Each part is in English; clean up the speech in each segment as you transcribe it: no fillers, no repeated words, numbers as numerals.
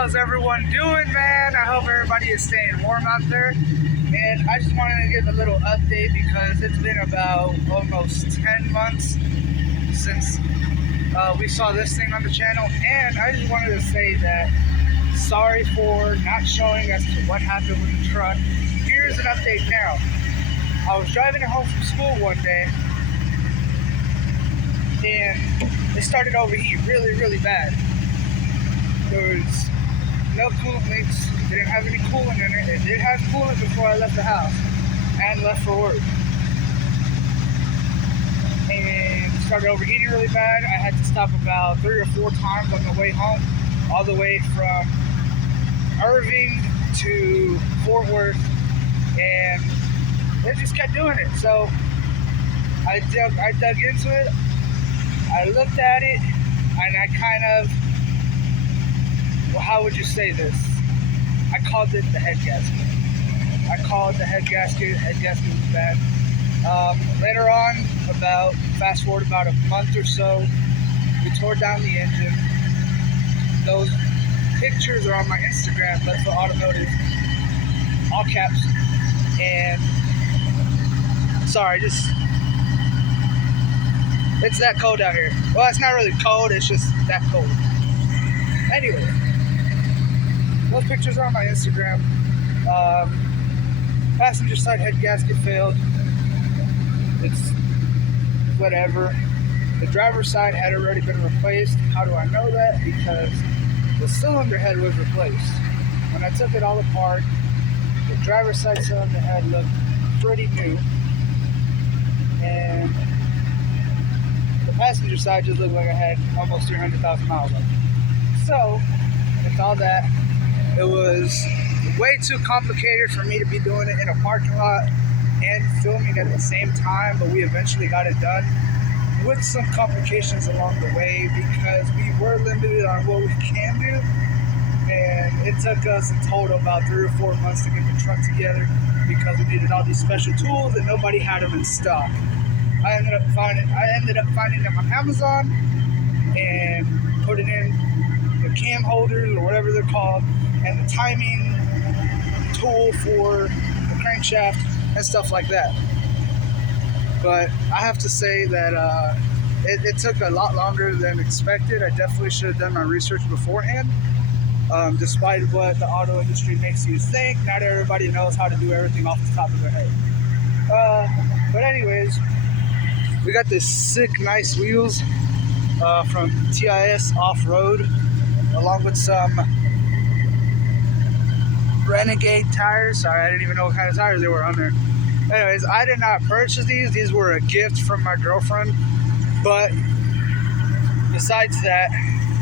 how's everyone doing, man? I hope everybody is staying warm out there. And I just wanted to give a little update because it's been about almost 10 months since we saw this thing on the channel. And I just wanted to say that sorry for not showing as to what happened with the truck. Here's an update now. I was driving it home from school one day and it started to overheat really bad. There was no coolant leaks, didn't have any coolant in it. It did have coolant before I left the house and left for work. And it started overheating really bad. I had to stop about 3 or 4 times on the way home, all the way from Irving to Fort Worth, and it just kept doing it. So I dug into it, I looked at it, and I kind of, well, how would you say this? I called it the head gasket. Head gasket was bad. Later on, fast forward about a month or so, we tore down the engine. Those pictures are on my Instagram, Let's Go Automotive, all caps. And sorry, it's that cold out here. Well, it's not really cold, it's just that cold. Anyway, those pictures are on my Instagram. Passenger side head gasket failed. It's whatever. The driver's side had already been replaced. How do I know that? Because the cylinder head was replaced. When I took it all apart, the driver's side cylinder head looked pretty new, and the passenger side just looked like I had almost 300,000 miles on it. So, with all that, it was way too complicated for me to be doing it in a parking lot and filming at the same time, but we eventually got it done with some complications along the way because we were limited on what we can do, and it took us in total about 3 or 4 months to get the truck together because we needed all these special tools and nobody had them in stock. I ended up finding them on Amazon and putting in the cam holders or whatever they're called and the timing tool for the crankshaft and stuff like that. But I have to say that it took a lot longer than expected. I definitely should have done my research beforehand. Despite what the auto industry makes you think, not everybody knows how to do everything off the top of their head. But anyways, we got this sick, nice wheels from TIS Off-Road, along with some Renegade tires. Sorry, I didn't even know what kind of tires they were on there. Anyways, I did not purchase these. These were a gift from my girlfriend. But besides that,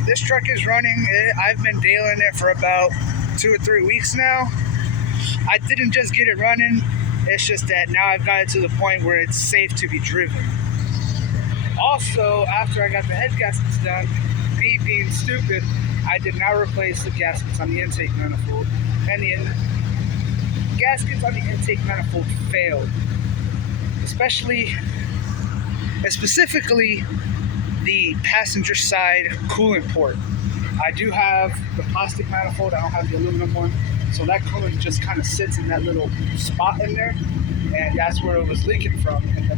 this truck is running. I've been dealing it for about 2 or 3 weeks now. I didn't just get it running. It's just that now I've got it to the point where it's safe to be driven. Also, after I got the head gaskets done, me being stupid, I did not replace the gaskets on the intake manifold. And the gaskets on the intake manifold failed. Specifically the passenger side coolant port. I do have the plastic manifold, I don't have the aluminum one, so that coolant just kind of sits in that little spot in there, and that's where it was leaking from, in the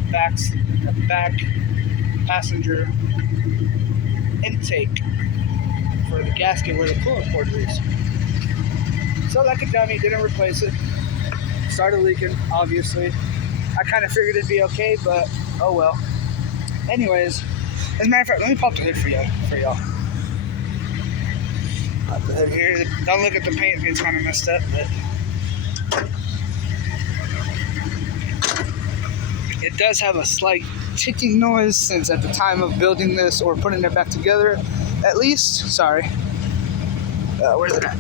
back passenger intake for the gasket where the coolant port is. So like a dummy, didn't replace it. Started leaking, obviously. I kind of figured it'd be okay, but oh well. Anyways, as a matter of fact, let me pop the hood for y'all. Pop the hood here. Don't look at the paint, it's kind of messed up, but it does have a slight ticking noise since at the time of building this or putting it back together, at least, sorry. Where's it at?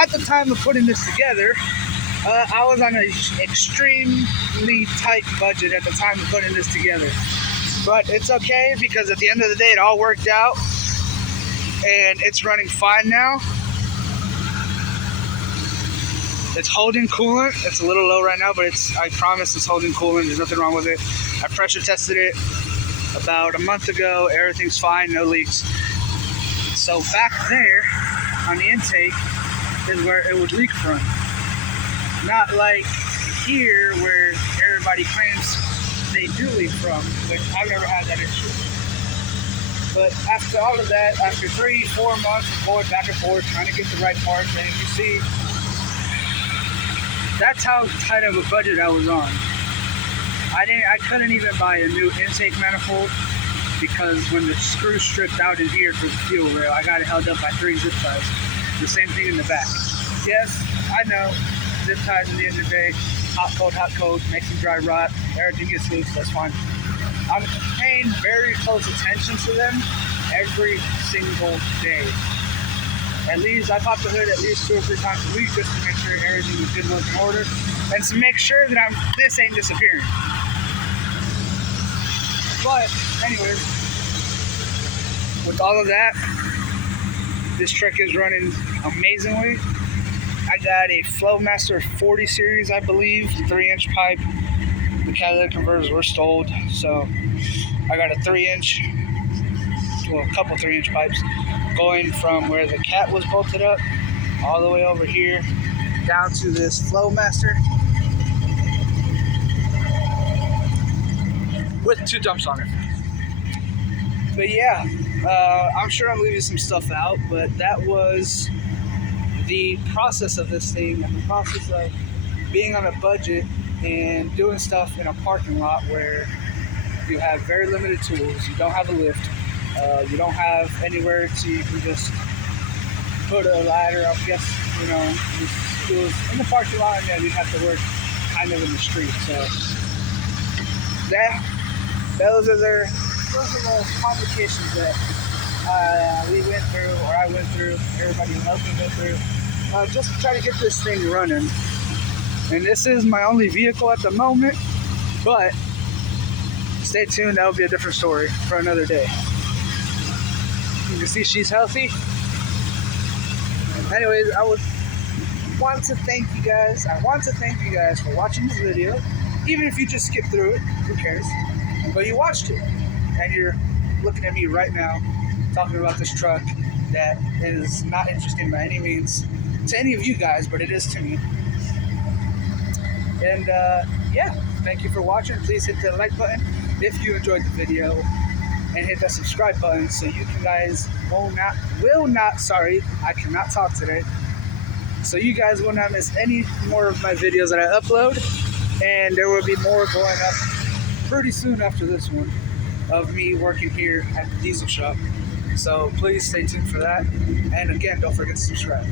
At the time of putting this together, I was on an extremely tight budget at the time of putting this together. But it's okay because at the end of the day, it all worked out and it's running fine now. It's holding coolant. It's a little low right now, but I promise it's holding coolant. There's nothing wrong with it. I pressure tested it. About a month ago, everything's fine, no leaks. So back there on the intake is where it would leak from. Not like here where everybody claims they do leak from, which I've never had that issue. But after all of that, after 3-4 months of going back and forth trying to get the right parts, and you see, that's how tight of a budget I was on. I couldn't even buy a new intake manifold because when the screw stripped out in here for the fuel rail, I got it held up by 3 zip ties. The same thing in the back. Yes, I know, zip ties at the end of the day, hot, cold, makes them dry rot, everything gets loose, that's fine. I'm paying very close attention to them every single day. At least I pop the hood at least 2 or 3 times a week just to make sure everything is good in order, and to make sure that this ain't disappearing. But anyways, with all of that, this truck is running amazingly. I got a Flowmaster 40 series, I believe, 3-inch pipe. The catalytic converters were stalled, so I got a 3-inch, well, a couple 3-inch pipes going from where the cat was bolted up all the way over here down to this Flowmaster with 2 dumps on it. But yeah, I'm sure I'm leaving some stuff out, but that was the process of this thing, and the process of being on a budget and doing stuff in a parking lot where you have very limited tools, you don't have a lift, you don't have anywhere to you can just put a ladder. I guess, you know, it was in the parking lot, and then you'd have to work kind of in the street. So those are the complications that we went through, or I went through, everybody who helped me went through, just to try to get this thing running. And this is my only vehicle at the moment, but stay tuned, that'll be a different story for another day. You can see she's healthy. Anyways, I want to thank you guys for watching this video. Even if you just skip through it, who cares? But you watched it, and you're looking at me right now talking about this truck that is not interesting by any means to any of you guys, but it is to me. And yeah, thank you for watching. Please hit the like button if you enjoyed the video, and hit that subscribe button so you guys sorry, I cannot talk today. So you guys will not miss any more of my videos that I upload, and there will be more going up pretty soon after this one of me working here at the diesel shop. So please stay tuned for that, and again, don't forget to subscribe.